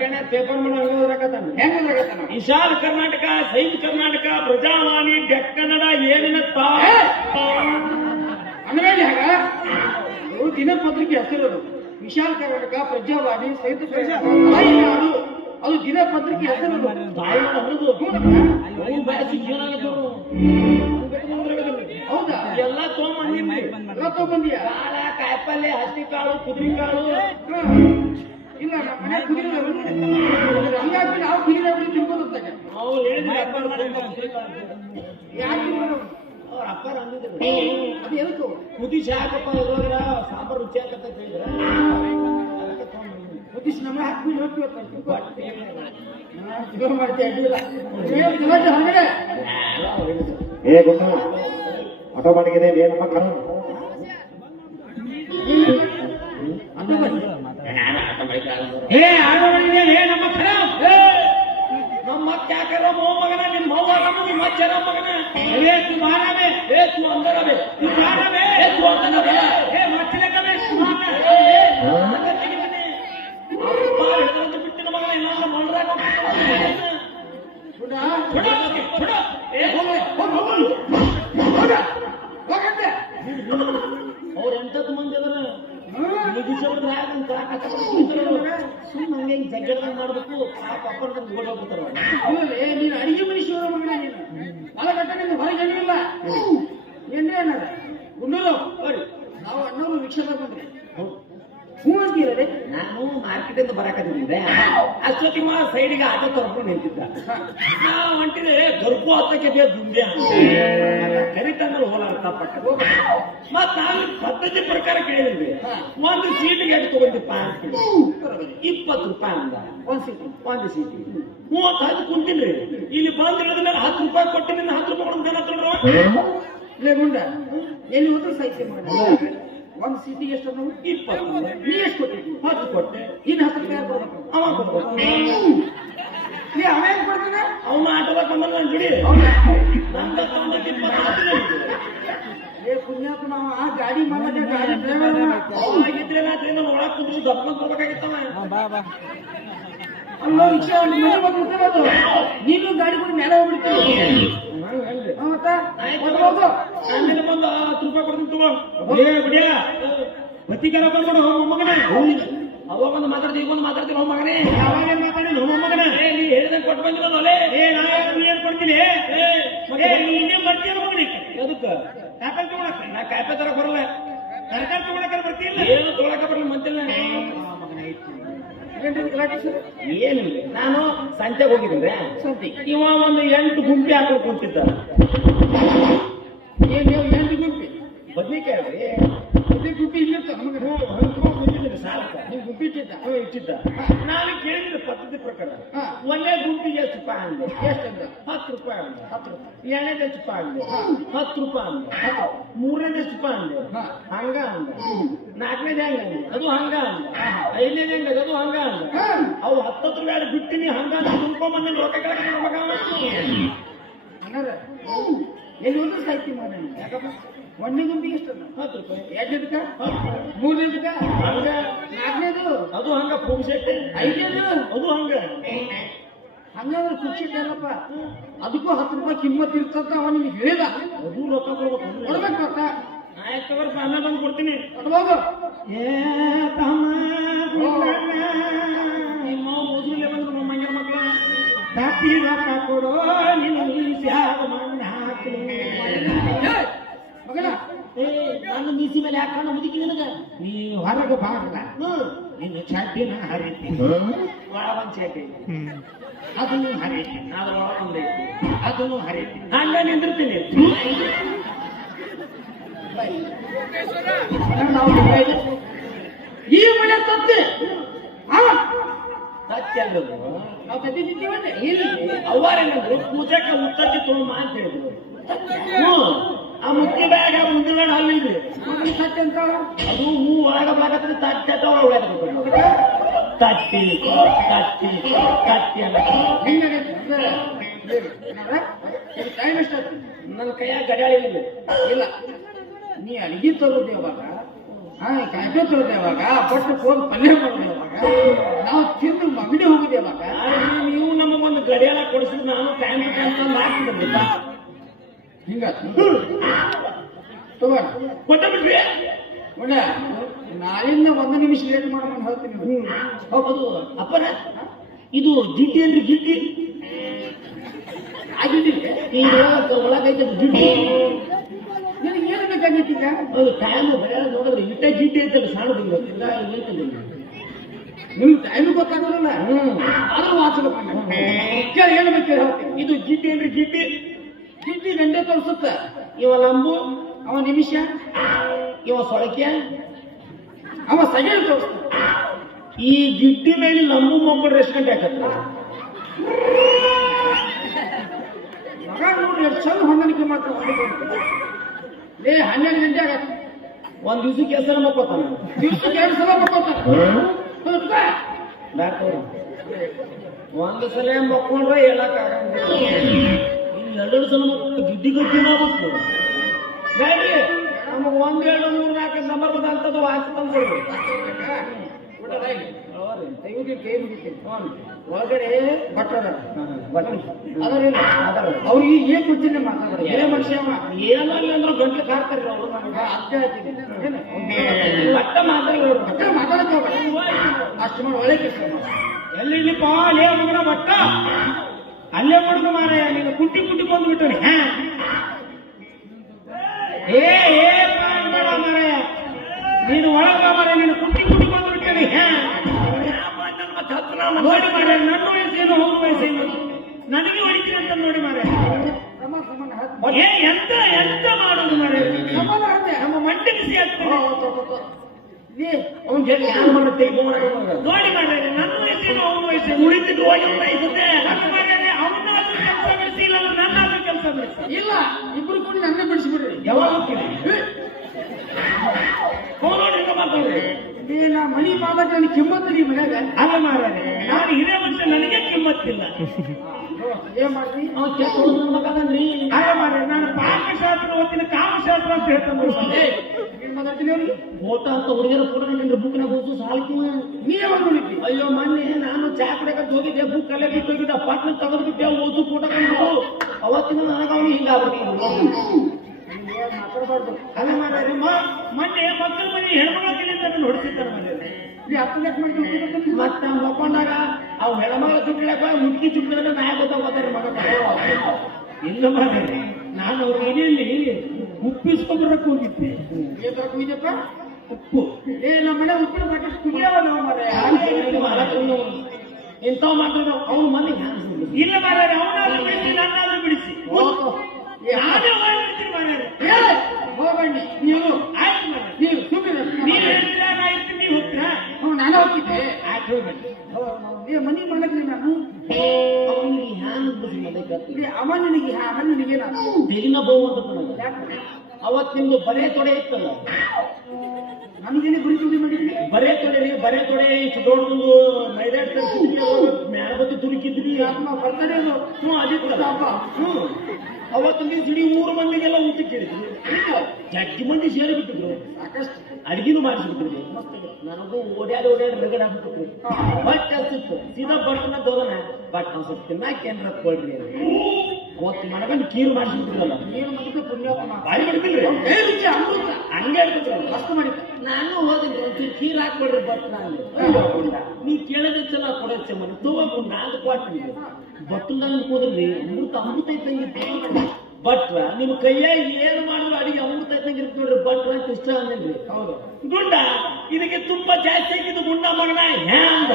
ಪಕ್ಕನೆ ಪೇಪರ್ ಮೇಲೆ ಹಂಗ ಓದಾಕತ್ತಾನ ಹೆಂಗ್ ಓದಾಕತ್ತಾನ ವಿಶಾಲ ಕರ್ನಾಟಕ ಸೈನ್ ಕರ್ನಾಟಕ ಪ್ರಜಾವಾಣಿ ಡೆಕ್ಕನ್ನಡ ಏನಿನ! ಅಂದ್ಮೇಲೆ ಹಾಗ? ದಿನಪತ್ರಿಕೆ ಹೆಸರು ವಿಶಾಲ ಕರ್ನಾಟಕ ಪ್ರಜಾವಾಣಿ ಸಹಿತ ಅದು ಅದು ದಿನಪತ್ರಿಕೆ ಹೆಸರು? ಹೌದಾ? ಎಲ್ಲ ತೊಗೊಂಬಂದಿನಿ ಎಲ್ಲ ತಗೊಂಬಂದಿಯ? ಕಾಯಿಪಲ್ಲೆ ಹಸಿ ಕಾಳು ಕುದುರೆ ಕಾಳು ಇಲ್ಲ ನಮ್ಮ ಮನೆ ಕುದಿರೋದು ಹಂಗಾಗಿ ನಾವು ನಾವು ಹೇಳಿದ್ವಿ ಅಪ್ಪಾರ ಯಾಕೆ? ಅವ್ರ ಅಪ್ಪಾರ ಅಂದಿದ್ರು ಅದು ಎದಕ್ಕೆ ಕುದಿಸಿ ಹಾಕಪ್ಪ ಇರೋದ್ರ ಸಾಂಬಾರ್ ರುಚಿ ಆಗತ್ತ ಹೇಳಿದ್ರ. ಮುದ್ದಿಸಿ ನಮ್ಮ ಹಾಕಿ ಹೋಗ್ತೀವಿ ಅಡ್ಡಿಲ್ಲ. ಏ ಕಣ ಅದು ಬನ್ನಿ. ನಾನು ಆಟ ಮಾಡಿದ್ದೆ ಆಗಲ್ಲ. ಏ ಆಡೋ ಮಾಡಿದ್ಯಾ? ಏ ನಮ್ಮ ಕಣ? ಏ, ನಮ್ಮ ಅಕ್ಕ ಯಾಕಾರ ಮಗನ ನಿಮ್ಮ ಅವ್ವ ನಮ್ಮ ನಿಮ್ಮ ಅಜ್ಜರ ಮಗನ ಏ, ತು ಮಾನವೇ. ಏ ತು ಅಂದರವೇ ತು ಮಾನವೇ. ಏ ತು ಅಂದರವೇ ಏ, ಮಚ್ಚಲೆ ಕಣೆ, ತು ಮಾನ. ಬಿಟ್ಟಿನ ಮಗನ ಇಲ್ಲ ಮಂಡ್ರಾಗ ಹುಡ? ಏ ಹೋಗು, ಹೋಗು, ಹೋಗು. ಹೋಗ. ಹೋಗಂತೆ. ಅವ್ರ ಎಂಟತ್ತು ಮಂದಿ ಅದರ ಹ್ಮ್. ಸುಮ್ಮನೆ ಜಗಳ ಮಾಡಬೇಕು ಮಾಡ್ಬೇಕು ಪಾಪ ಅಪ್ಪನ ಓಡೋಗ್ಬಿಡ್ತಾರ ಏ, ನೀನು ಅಡಿಗೆ ಮನುಷ್ಯರ ಮಗನೇ ನೀನು ಮಲಗಟ್ಟ ಹೊರಗೆ ಏನಿಲ್ಲ ಏನ್ರಿ ಅಣ್ಣಾರ ಗುಂಡೂರು ಬರ್ರಿ ನಾವು ಅಣ್ಣವರು ರಿಕ್ಷಾದಾಗ ಬಂದ್ರಿ ಹ್ಞೂ ಅಂತೀರೇ ನಾನು ಮಾರ್ಕೆಟ್ ಇಂದ ಬರಕತ್ತಿದ್ದೆ ಅಷ್ಟೊತ್ತಿಗೆ ಮಾ ಸೈಡಿಗೆ ಆಟೋ ತರ್ಕೊಂಡು ನಿಂತಿದ್ದ ನಾ ಹೊಂಟಿದ್ರೆ ಗರ್ಭು ಹತ್ತಕ್ಕೆ ದುಂಬೆ ದುಂಡೆ ಕರಿತಂದ್ರೆ ಹೋಲಾರ ತಪ್ಪಟ್ಟ ಮತ್ತ ನಾನು ಪದ್ಧತಿ ಪ್ರಕಾರ ಕೇಳಿದ್ವಿ. ಒಂದು ಸೀಟಿಗೆ ಎಷ್ಟು ತಗೊಂಡಿಪ್ಪ. ಇಪ್ಪತ್ತು ರೂಪಾಯಿ ಅಂದ. ಒಂದ್ ಸೀಟ್. ಒಂದು ಮೂವತ್ತು ಹತ್ತು ಕುಂತಿನ್ರಿ. ಇಲ್ಲಿ ಬಂದ್ ಹೇಳಿದ ಮೇಲೆ ಹತ್ತು ರೂಪಾಯಿ ಕೊಟ್ಟು ನಿನ್ನ ಹತ್ತು ರೂಪಾಯಿ ಕೊಡೋದು ಜನ ತಗೊಂಡ್ರು. ಮುಂಡ ಎಲ್ಲಿ ಹೋದ್ರು ಸೈಸಿ ಮಾಡ ಒಂದು ಸೀಟಿಗೆ ಎಷ್ಟು ಇಪ್ಪತ್ತು. ನೀ ಎಷ್ಟು ಕೊಟ್ಟಿದ್ವಿ ಹತ್ತು ಕೊಟ್ಟೆ. ಇನ್ನು ಹತ್ತು ರೂಪಾಯಿ ಅವಾಗ ಅವ ಕೊಡ್ಬೇಕು. ನೀ ಅವ ಹೆಂಗ್ ಕೊಡ್ತಾನೆ ಅವನ ಆಟೋದಾಗ ಬಂದ ನನ್ನ ಜುಡಿ? ನಂಗೆ ಏ ಪುಣ್ಯಾತ್ಮ ನಾವು ಆ ಗಾಡಿ ಗಾಡಿ ಡ್ರೈವರ್ ಆಗಿದ್ರೆ ರಾತ್ರಿ ನಾನು ಒಳಗೆ ಕುಂದ್ರು ಕೊಡ್ಬೇಕಾಗಿತ್ತವ ಒಂದು ಮನೆ ಬಂದು ನೀನು ಗಾಡಿ ಕೂಡ ಮೇಲೆ ಹೋಗ್ಬಿಡ್ತೀವಿ ಮತ್ತ? ಹೋಗು, ಹೋಗು. ಆಮೇಲೆ ಬಂದು ಹತ್ತು ರೂಪಾಯಿ ಕೊಡ್ತೀನಿ ತಗೋ. ಬಿಡಿಯ ಬತ್ತಿಗೆಲ್ಲ ಬಂದ್ಬಿಡು ಮೊಮ್ಮಗನ ಅವಾಗ ಮಾತಾಡ್ತೀವಿ ಮಾತಾಡ್ತೀನಿ ಈಗ ಒಂದು ಮಾತಾಡ್ತೀನಿ ಹೋಗ್ ಮಗನೇ. ಯಾವಾಗ ಏನ್ ಮಾತಾಡಿ ನಮ್ಮ ಏ ನೀ ಹೇಳಿದಂಗೆ ಕೊಟ್ಟು ಬಂದಿಲ್ಲ ನೋಲೆ. ಏ ನಾ ಯಾರು ಏನ್ ಕೊಡ್ತೀನಿ? ಏ ಏ ನೀನೇ ಬರ್ತೀಯ ಮಗನಿಗೆ ಎದಕ್ಕೆ? ಕಾಯಿಪಲ್ಲೆ ತಗೊಳಕ್ಕೆ. ನಾ ಕಾಯಿಪಲ್ಲೆ ತರ ಬರಲ್ಲ. ತರಕಾರಿ ತಗೊಳಕ್ಕೆ ಬರ್ತಿಲ್ಲ ಏನು ತೊಗೊಳಕ ಬರಲ್ಲ ಮಂತಿಲ್ಲ? ಏನಿಲ್ಲ. ನಾನು ಸಂಜೆ ಹೋಗಿದ್ದೆ ಸಂತೆ? ಇವ ಒಂದು ಎಂಟು ಗುಂಪಿ ಹಾಕಲು ಕುಂತಿದ್ದ. ಏನ್ ಎಂಟು ಗುಂಪಿ? ಬದ್ನಿಕಾಯಿ ಗುಂಪಿ ಇಲ್ಲಿರ್ತ ನಮಗೆ. ಕುಂತಿದ್ದೆ ಸಾಲಕ್ಕ? ನೀವು ಗುಂಪಿ ಇಟ್ಟಿದ್ದ ಇಟ್ಟಿದ್ದ. ನಾನು ಕೇಳಿದ ಪದ್ಧತಿ ಪ್ರಕಾರ. ಒಂದೇ ಗುಂಪಿಗೆ ಎಷ್ಟು ರೂಪಾಯಿ ಅಂದೆ ಎಷ್ಟಂದ್ರೆ ಹತ್ತು ರೂಪಾಯಿ ಅಂದ್ರೆ ಹತ್ತು ರೂಪಾಯಿ. ಎರಡನೇದು ಎಷ್ಟು ರೂಪಾಯಿ ಅಂದೆ ಹತ್ತು ರೂಪಾಯಿ ಅಂದೆ ಮೂರನೇದು ಎಷ್ಟು ರೂಪಾಯಿ ಅಂದೆ. ಹಂಗ ಅಂದ ನಾಲ್ಕನೇದು ಹೆಂಗ ಅಂದೆ ಅದು ಹಂಗ ಅಂದ ಐದನೇದು ಹೆಂಗ ಅದು ಹಂಗ ಅಂದ್ರೆ ಅವ ಅವು ಹತ್ತತ್ತು ರೂಪಾಯಿ ಬಿಟ್ಟಿನಿ ಹಂಗ ತುಂಬ್ಕೊಂಬಂದಿನ ರೊಕ್ಕ ಕೆಳಗೆ ಮಗ ಎಲ್ಲಿ ಹೋದ್ರೆ ಸಾಹಿತ್ಯ ಮಾಡೋಣ ಯಾಕಪ್ಪ? ಒಂದನೇ ಗುಂಪಿಗೆ ಎಷ್ಟು ಹತ್ತು ರೂಪಾಯಿ. ಎರಡನೇದಕ್ಕ ಮೂರನೇದಕ್ಕ ಹಂಗ ನಾಲ್ಕನೇದು? ಅದು ಹಂಗ ಐದನೇದು? ಅದು ಹಂಗ. ಹಂಗಂದ್ರೆ ಖುಷಿ ಇಲ್ಲಪ್ಪ ಅದಕ್ಕೂ ಹತ್ತು ರೂಪಾಯಿ ಕಿಮ್ಮತ್ ಇರ್ತಂತ ಅವ ನಿಮ್ಗೆ ಹೇಳಿದ. ಅದು ರೊಕ್ಕ ಕೊಡ್ಬೇಕು. ಕೊಡ್ಬೇಕು ರೊಕ್ಕ? ಆಯ್ತು ಅನ್ನ ತಂದು ಕೊಡ್ತೀನಿ. ಏ ತಮ್ಮ ನಿಮ್ಮ ಮೊದಲೇ ಬಂದ್ರು ನಮ್ಮ ಮಂಗ್ಯ ಮಕ್ಕಳು ತಪ್ಪಿ ರೊಕ್ಕ ಕೊಡೋ ನಿನ್ನ ನನ್ನ ಮೀಸಿ ಮೇಲೆ ಹಾಕೊಂಡು ಮುದುಕಿ ನನಗ? ನೀ ಹೊರಗೆ ಬಾರಲ್ಲ ನೀನು ನಿನ್ನ ನಾನು ಹರಿತಿ. ಒಳ ಒಂದ್ ಚೇಟಿ. ಅದನ್ನು ಹರಿತಿ. ಅದ್ರ ಒಳ ಒಂದೈತಿ ಅದನ್ನು ಹರಿತಿ. ಹಂಗ ನಿಂದಿರ್ತೀನಿ. ಈ ಮನೆ ತತ್ತೆ ಆ, ಸತ್ಯಲ್ಲದು ನಾವು ತತ್ತಿ ತಿಂತೀವನ್ನೇ ಇಲ್ಲಿ ಅವ್ವಾರೇನಂದ್ರು ಪೂಜೆಗೆ ಉತ್ತಕ್ಕೆ ತೋಮ ಅಂತ ಹೇಳಿದ್ರು. ಹ್ಮ್. ಆ ಮುಖ್ಯ ಬ್ಯಾಗ ಮುಂದಿನ ಅಲ್ಲಿದೆ. ಈ ತತ್ತಿ ಅಂತ ಅದು ಹೂ ಒಳಗ ಬಾಗತ್ರ ತಟ್ಟೆ ಒಳಗ ತಟ್ಟಿ ತಟ್ಟಿ ತಟ್ಟಿ ಅಂತ ಹೆಂಗಾಗೈತೆ ಟೈಮ್ ಎಷ್ಟಾಯ್ತು ನನ್ನ ಕೈಯಾಗ ಗಡಾಳಿ ಇಲ್ಲ. ಇಲ್ಲ. ನೀ ಅಡಿಗೆ ತರೋದು ಯಾವಾಗ ಹಾ ಕಾಯ್ದೆ ತರೋದು ಯಾವಾಗ ಬಟ್ ಫೋನ್ ಪಲ್ಯ ಮಾಡೋದು ಯಾವಾಗ ನಾವು ತಿಂದು ಮಗಡಿ ಹೋಗುದು ಯಾವಾಗ ನೀವು ನಮಗೊಂದು ಗಡಿಯಾಳ ಕೊಡಿಸಿದ್ರೆ ನಾನು ಟೈಮ್ ಟೈಮ್ ಹಾಕ್ತಿದ್ದೆ ಹಿಂಗ ತಗೋಣ. ಕೊಟ್ಟ ಬಿಡ್ರಿ ಒಳ್ಳೆ. ನಾಳಿಂದ ಒಂದು ನಿಮಿಷ ಲೇಟ್ ಮಾಡ್ಕೊಂಡು ಹೇಳ್ತೀನಿ ಹೌದು ಅಪ್ಪನ? ಇದು ಜಿಡ್ಡಿ ಅಂದ್ರೆ ಗಿಡ್ಡಿ ಆಗಿದ್ದೀನಿ ಈಗ ಒಳಗೈತೆ ಜಿಡ್ಡಿ ನಿನಗೆ ಏನು ಬೇಕಾಗಿತ್ತು ಈಗ? ಅದು ಟೈಮ್ ಬೇರೆ ನೋಡಿದ್ರೆ ಇಟ್ಟ ಜಿಡ್ಡಿ ಐತಲ್ಲ ಗೊತ್ತಿಲ್ಲ ಹೇಳ್ತಿದ್ದೆ ನಿಮ್ಗೆ ಟೈಮ್ ಗೊತ್ತಾಗೋದಿಲ್ಲ. ಆದ್ರೂ ವಾಸನೆ ಕೇಳಿ ಏನು ಬೇಕು ಇದು ಜಿಡ್ಡಿ ಅಂದ್ರೆ ಜಿಡ್ಡಿ ಜಿಡ್ಡಿ ಗಂಟೆ ತೋರಿಸುತ್ತ. ಇವ ಲಂಬು, ಅವ ನಿಮಿಷ, ಇವ ಸೊಳಕೆ ಅವ ಸೆಕೆಂಡ್ ತೋರಿಸ್ತ. ಈ ಗಿಡ್ಡಿ ಮೇಲೆ ಲಂಬು ಮಕ್ಕಳು ಎಷ್ಟು ಗಂಟೆ ಮಗ ನೋಡ್ರಿ, ಎಷ್ಟು ಚಂದ ಹೊಂದಾಣಿಕೆ ಮಾಡ್ತಾರೆ ಲೇ, ಹನ್ನೆರಡು ಗಂಟೆ ಆಗತ್ತ ಒಂದ್ ದಿವ್ಸಕ್ಕೆ ಹೆಸರ ಮಕ್ಕೋತಾನ. ದಿವ್ಸಕ್ಕೆ ಎರಡು ಸಲ ಮಕ್ಕೋತಾನ. ಒಂದ್ ಸಲ ಮಕ್ಕೊಂಡ್ರೆ ಹೇಳಕ್ ಎರಡು ಸಲ ಮಕ್ಕಳು ಜಿಡ್ಡಿ ಗಟ್ಟಿ ಮಾಡಬೇಕು ಬೇಡ್ರಿ ನಮಗೆ ಒಂದ್ ಎರಡು ಮೂರ್ ನಾಲ್ಕು ಸಮರ್ಪದ ಅಂತದ್ದು ವಾಸಿ ತಂದ್ಕೊಡ್ರಿ ಒಳಗಡೆ ಭಟ್ರದ ಅವ್ರಿಗೆ ಏನ್ ಗೊತ್ತಿಲ್ಲ ಮಾತಾಡೋದು? ಏನೇ ಮನುಷ್ಯ ಏನಲ್ಲ ಅಂದ್ರೆ ಗಂಟ್ಲು ಅವ್ರು ಮಾತಾಡೋರು ಅಕ್ಕ ಮಾತಾಡಕ್ಕೆ ಹೋಗ್ಬೇಡ. ಅಷ್ಟು ಮಾಡಿ ಒಳ್ಳೆ ಕೆಲಸ ಇಲ್ಲಿ ಲೇ ಮಗನ ಬಟ್ಟ ಅಲ್ಲೇ ಮಾಡುದು ಮಾರಾಯ ನೀನು ಕುಟ್ಟಿ ಕುಟ್ಟಿ ಹಾ? ಏ ಏ ನೀನು ಒಳಗ ಮಾರಾಯ ನೀನು ಕುಟ್ಟಿ ಕುಟ್ಟಿ ಬಂದ್ಬಿಟ್ಟೆ ನೋಡಿ ಮಾರಾಯ ನನ್ನ ವಯಸ್ಸೇನು ಅವ್ರ ವಯಸ್ಸೇನು? ನನಗೆ ಹೊಡಿತೀನಿ ಅಂತ ನೋಡಿ ಹತ್ತು ಏ ಎಂತ ಎಂತ ಮಾಡೋದು ಹತ್ತೆ ನಮ್ಮ ಮಂಡಿ ಬಿಸಿ ಆಗ್ತದೆ. ಅವ್ನ್ ಜೊತೆ ಯಾರು ಮಾಡುತ್ತೆ ನೋಡಿ ಮಾರಾಯ ನನ್ನ ವಯಸ್ಸೇನು ಅವನ ವಯಸ್ಸೇನು? ಉಳಿತಿದ್ದು ಹೋಗಿ ಇಲ್ಲ ಇಬ್ರು ಕೂಡ ನನ್ನೇ ಬಿಡಿಸ್ಬಿಡ್ರಿ. ಯಾವಾಗ ಮಾತಾಡ್ರಿ? ಇದೇ ನಾ ಮನಿ ಮಾಡಕ್ಕೆ ನನಗೆ ಕಿಮ್ಮತ್ತರಿ ಮನ್ಯಾಗ ಅಲ್ಲ ಮಾರಾಯ ನಾನು ಇದೇ ಮನುಷ್ಯ ನನಗೆ ಕಿಮ್ಮತ್ತಿಲ್ಲ. ಏನ್ ಮಾಡ್ರಿ ಮಕ್ಕಂದ್ರಿ ಅಲ್ಲ ಮಾರಾಯ ನಾನು ಪಾಕಶಾಸ್ತ್ರ ಓದ್ತೀನಿ ಕಾಮಶಾಸ್ತ್ರ ಅಂತ ಹೇಳ್ತಾನೆ ಮಾತಾಡ್ತೀನಿ ಅವ್ರಿಗೆ? ಫೋಟೋ ಅಂತ ಹುಡುಗಿಯರ ಫೋಟೋ ನಿಂದ್ರೆ ಬುಕ್ನಾಗ ಹೋಗಿ ಸಾಲ್ಕು ನೀ ಯಾವಾಗ ಅಯ್ಯೋ ಮೊನ್ನೆ ನಾನು ಚಾ ಹೋಗಿದ್ದೆ ಬುಕ್ ಅಲ್ಲೇ ಬಿಟ್ಟು ಹೋಗಿದ್ದೆ ಪಟ್ನ ತೆಗೆದು ಬಿಟ್ಟೆ ಓದು ಫೋಟೋ ಕಂಡು ಅವತ್ತಿನ ನನಗೆ ಅವನು ಹಿಂಗಾಗ್ಬಿಟ್ಟು ಮಾತಾಡ್ಬಾರ್ದು. ಅಲ್ಲ ಮೊನ್ನೆ ಮಕ್ಕಳ ಮನೆ ಹೆಣ್ಮಗಳ ಕಡೆಯಿಂದ ನನ್ನ ಹೊಡಿಸಿದ್ದಾನೆ ಹೋಗ್ಬೇಕಂತ ಮತ್ತೆ ಅವ್ನು ಮಕ್ಕೊಂಡಾಗ ಅವ್ ಹೆಣ್ಮಗಳ ಚುಟ್ಲಾಕ ಮುಟ್ಟಿ ಚುಟ್ಲಿದ್ರೆ ನಾಯ ಗೊತ್ತಾಗ ಮಗ ಇಲ್ಲ ಮಾರಾಯ. ನಾನು ಅವ್ರ ಮನೆಯಲ್ಲಿ ಉಪ್ಪಿಸ್ಕೊಂಡ್ಬರಕ್ಕೆ ಹೋಗಿದ್ದೆ. ಹೋಗಿದ್ದಪ್ಪ ಉಪ್ಪು ಏ ನಮ್ಮ ಮನೆ ಉಪ್ಪಿನ ಪಾಟಿ ಕುಡಿಯವ ನಾವು ಮರೆ ಇಂಥವ್ ಮಾತ್ರ ಅವ್ನ ಮನೆಗೆ ಇಲ್ಲ ಮಾರಾಯ ಅವನಾದ್ರೂ ಬಿಡಿಸಿ ನನ್ನಾದ್ರೂ ಬಿಡಿಸಿ. ನಾನೇ ಹೋಗ್ಬಿಡ್ತೀನಿ ಮಾರಾಯ. ಹೋಗಣ್ಣಿ. ನೀವು ಆಯ್ತು ನೀವು ಸುಮ್ಮನೆ ನೀನು ಹೇಳ್ತೀರಾ ನಾ ಇರ್ತೀನಿ ನೀವು ಹೋಗ್ತೀರಾ? ನಾನು ಹೋಗಿದ್ದೆ ಆಯ್ತು ಏ ಮನಿ ಮಾಡಕ್ಕೆ ನಾನು? ಅವನಿಗೆ ಮನೆ ಇಲ್ಲಿ ಅವ ನಿನಗೆ ಅವ ನಿನಗೇನ ತೆಗಿನ ಬಹು ಅಂತ ನನಗೆ ಅವತ್ ನಿಮ್ದು ಬರೇ ತೊಡೆ ಇತ್ತಲ್ಲ ನಮ್ಗೇನೆ ಗುರಿ ತುಡಿ ಮಾಡಿದ್ರಿ? ಬರೇ ತೊಡೆ ರೀ ಬರೇ ತೊಡೆ ಇಷ್ಟು ದೊಡ್ಡದು ಮೈದಾಡ್ ಮ್ಯಾಳಬತ್ತಿ ತುರುಕಿದ್ರಿ ನಮ್ಮ ಬರ್ತಾರೆ ಅದು. ಹ್ಞೂ ಅದಿತ್ತಲ್ಲ ಹ್ಞೂ. ಅವತ್ತು ನೀವು ಇಡೀ ಮೂರು ಮಂದಿಗೆಲ್ಲ ಊಟ ಕೇಳಿದ್ರಿ. ಜಗ್ಗಿ ಮಂದಿ ಸೇರಿ ಬಿಟ್ಟಿದ್ರು. ಸಾಕಷ್ಟು. ಅಡ್ಗಿನೂ ಮಾಡಿಸ್ಬಿಟ್ರು ನನಗೂ ಓಡ್ಯಾಡಿ ಓಡ್ಯಾಡಿ ರಗಡ ಆಗ್ಬಿಟ್ಟು ಬಟ್ ಅನ್ಸಿತ್ತು ಸೀದಾ ಬಟ್ಟನ ದೋದನ. ಬಟ್ ನಾವು ಸ್ವಲ್ಪ ತಿನ್ನಾಕ ಏನ್ರ ಕೊಡ್ರಿ. ಅವತ್ತು ಮನಗಂಡು ಕೀರು ಮಾಡಿಸ್ಬಿಟ್ಟಿದ್ರಲ್ಲ ಕೀರು ಮತ್ತೆ ನಾನು ಹೋದಿದ್ದೆ ಒಂಚೂರು ಕೀರ್ ಹಾಕ್ಬಿಡ್ರಿ ಬಟ್ ನಾನು ನೀ ಕೇಳೋದೇ ಚಲ ಕೊಡೋಚ್ಚ ಮನೆ ತಗೋಬೇಕು ಅದು ಕೊಟ್ಟಿದ್ದೆ ಬಟ್ಟಲ್ದಾಗ ಕೂದ್ರಿ ಅಮೃತ ಅಮೃತ ಇದ್ದಂಗೆ ಬಟ್ರ ನಿಮ್ ಕೈಯಾಗ ಏನು ಮಾಡಿದ್ರು ಅಡಿಗೆ ಅಮೃತ ಇದ್ದಂಗೆ ಇರ್ತ ನೋಡ್ರಿ ಬಟ್ರ ಅಂತ ಇಷ್ಟ ಅಂದ್ರಿ ಹೌದು ಗುಂಡ ಇದಕ್ಕೆ ತುಂಬಾ ಜಾಸ್ತಿ ಆಗಿದ್ದು ಗುಂಡ ಮಗನ ಹ್ಯಾಂದ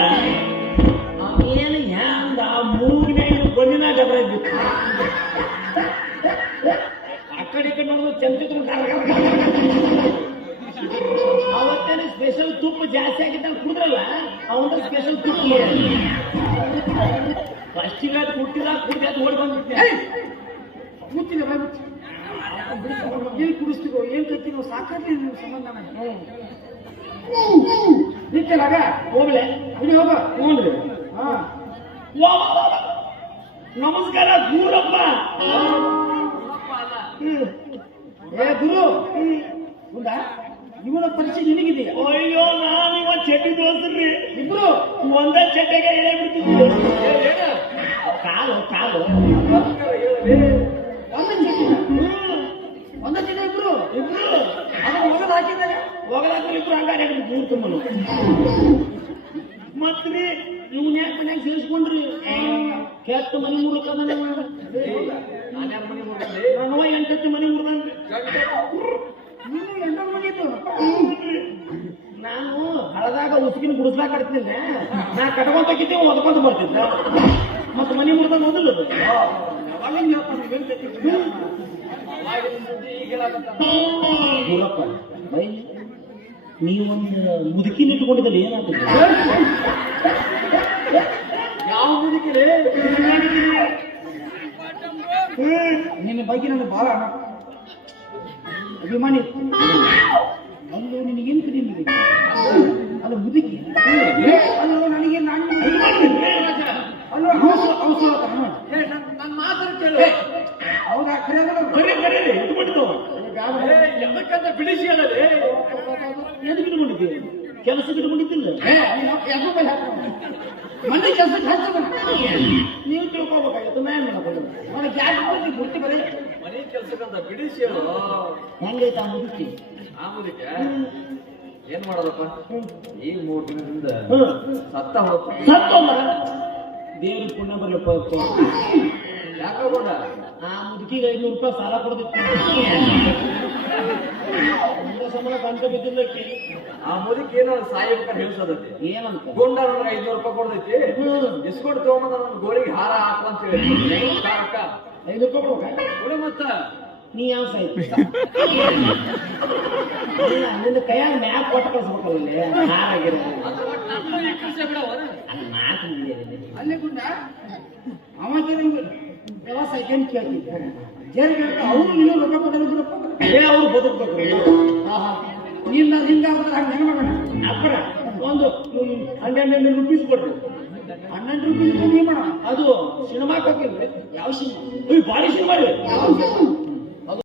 ತುಪ್ಪ ಜಾಸ್ತಿ ಆಗಿದ್ದ ಕುಡಿದ್ರಲ್ಲ ಅವನ ಸ್ಪೆಷಲ್ ತುಪ್ಪ ಫಸ್ಟಿಗೆ ಕುಟ್ಟಿಲ್ಲ ಕುಡ್ದು ಅದು ಓಡಿ ಬಂದ್ಬಿಟ್ಟೆ ಕೂತಿಲ್ಲ ಮುಚ್ಚಿ ಏನ್ ಕುಡಿಸ್ತೀವೋ ಏನ್ ಕೈತೀವೋ ಸಾಕಾಗ್ಲಿ ನಿಮ್ ಸಂಬಂಧ ನಿಂತಲಾಗ ಹೋಗ್ಲೆ. ಅಲ್ಲಿ ಹೋಗ. ಹ್ಞೂನ್ರಿ ಹಾ. ನಮಸ್ಕಾರ ಗುರಪ್ಪ. ಹ್ಮ್. ಏ ಗುರು. ಗುಂಡ ಇವನ ಪರಿಚಯ ನಿನಗಿದೆಯಾ? ಅಯ್ಯೋ ನಾನು ಇವ ಚಡ್ಡಿ ದೋಸ್ತ್ರಿ ಇಬ್ರು? ಒಂದೇ ಚಡ್ಡೆಗೆ ಹೇಳೇ ಬಿಡ್ತಿದ್ವಿ. ಕಾಲು ಕಾಲು. ಒಂದ ಚೀಟಿನ ಒಂದ ದಿನ ಇಬ್ರು? ಇಬ್ರು. ಅದು ಮೊದಲು ಹಾಕಿದ್ದಾರೆ. ಹೋಗಲಾದ್ರೆ ಇಬ್ರು ಹಂಗಾರೆ ಮೂರು ತುಂಬನು ಮತ್ರಿ ಇವ್ನ ಯಾಕೆ ಮನ್ಯಾಗ ಸೇರಿಸ್ಕೊಂಡ್ರಿ? ಕೆಟ್ಟ ಮನಿ ನಾನು ನನ್ನವ ಎಂಟತ್ತು ಮನೆ ಮುರ್ದನ್ರಿ ನೀನು ಹಳದಾಗ ಉಸುಕಿನ ಗುಡಿಸ್ಲಾಕ ಕಡ್ತೀನಿ ನಾ ಕಟ್ಕೊಂತ ಹೋಗಿದ್ದೆ ಓದ್ಕೊಂತ ಬರ್ತಿದ್ದೆ. ಮತ್ತೆ ಮನೆ ಹೇಳ್ತಾನೆ ಹೇಳ್ತೈತಿ ಗುರಪ್ಪ ನೀವೊಂದು ಮುದುಕಿನ ಇಟ್ಕೊಂಡಿದ್ದಲ್ಲಿ ಏನಾಗ್ತದೆ? ಯಾವ ಮುದುಕಿಲೆ ನಿನ್ನ ಬಗ್ಗೆ ನನಗೆ ಬಹಳ ಅಭಿಮಾನಿ ಬಂದು ಒಂದು ನಿನಗೇನು ಅಲ್ಲ ಅದು ಮುದುಕಿ ಅಲ್ಲೋ ನನಗೆ ನಾನು ಅಲ್ಲೋ ಅವಸರ ಹೇ ನನ್ನ ಮಾತು ಕೇಳು. ಅವನ ಖರೆ ಅದಲ್ಲ? ಬರೀ ಬರೀ ಇಟ್ಕೊಂಡಿದ್ದವ ಎದಕ್ಕಂತ ಬಿಡಿಸಿ ಹೇಳದೆ ಎದಕ್ಕೆ ಇಟ್ಕೊಂಡಿದ್ದೆ? ಕೆಲಸಕ್ಕೆ ಇಟ್ಕೊಂಡಿದ್ದಿಲ್ಲ? ಮಂದಿ ಕೆಲಸಕ್ಕೆ ಹಚ್ಚದ ನೀವು ತಿಳ್ಕೊಬೇಕಾಗಿತ್ತು ನಾ ಏನ್ ಮಾಡ್ಕೊಳ್ಳೋದು ನನಗೆ ಯಾಕೆ ಗೊತ್ತಿ ಬರೀ. ಮನೆ ಕೆಲ್ಸಕ್ಕಂತ ಬಿಡಿಸಿ ಹೇಳು ಹೆಂಗೈತ ಆ ಮುದುಕಿ ಆಮೂಲಿಕೆ ಏನ್ ಮಾಡೋದಪ್ಪ? ಈಗ ಮೂರ್ ದಿನದಿಂದ ಹ್ಮ್. ಸತ್ತ ಹೋಗ್ತೀನಿ ಸತ್ತೋಲ್ಲ ದೇವ್ರಿಗೆ ಪುಣ್ಯ ಬರ್ಲಪ್ಪ ಯಾಕೋಬೋದ ಆ ಮುದುಕಿಗೆ ಐನೂರು ರೂಪಾಯಿ ಸಾಲ ಕೊಡ್ದಿತ್ತು ಮುಂದೆ ಸಂಬಳ ಗಂಟ ಬಿದ್ದಿಲ್ಲಕ್ಕೆ ಆ ಮುದುಕಿ ಏನೋ ಸಾಯ್ಬೇಕಾದ್ರೆ ಹೇಳ್ಸದತಿ ಏನಂತ? ಗುಂಡ ನನಗೆ ಐದ್ನೂರು ರೂಪಾಯಿ ಕೊಡ್ದೈತಿ ಹ್ಮ್. ಇಸ್ಕೊಟ್ಟು ತಗೊಂಬಂದ ನನ್ನ ಗೋಳಿಗೆ ಹಾರ ಹಾಕು ಅಂತ ಹೇಳಿ. ಕಾರಕ್ಕ ಐನೂರು ರೂಪಾಯಿ ಕೊಡ್ಬೇಕಾ ಕೊಡು ಮತ್ತ. ನೀ ಯಾವ ಸಾಹಿತ್ಯ ನಿನ್ನ ಕೈಯಾಗ ಮ್ಯಾಪ್ ಕೊಟ್ಟು ಕಳ್ಸ್ಬೇಕಲ್ಲ ಹಾರಾಗಿರ ಮಾತು ಅಲ್ಲೇ ಗುಂಡ? ನಂಗೆ ವ್ಯವಸಾಯ ಏನು ಕೇಳ್ತಿದ್ದೆ ಜೇರಿಗೆ ಅವ್ರು ನೀನು ರೊಕ್ಕ ಕೊಡೋದಿಲ್ಲಪ್ಪ ಏ ಅವ್ರು ಬದುಕ್ಬೇಕು. ಆಹಾ. ಹಾ ನಾನು ಹಿಂಗಾದ್ರೆ ಹಂಗೆ ಹೆಂಗೆ ಮಾಡೋಣ? ಅಪ್ಪರ ಒಂದು ಹನ್ನೆರಡು ರುಪೀಸ್ ಕೊಡ್ರಿ ಹನ್ನೊಂದು ರೂಪಾಯಿ ಅದು ಸಿನಿಮಾಕ್ಕೆ ಹೋಗಿಲ್ರಿ ಯಾವ ಸಿನಿಮಾ? ಭಾರಿ ಸಿನಿಮಾ ರೀ ಯಾವ ಸಿನಿಮಾ?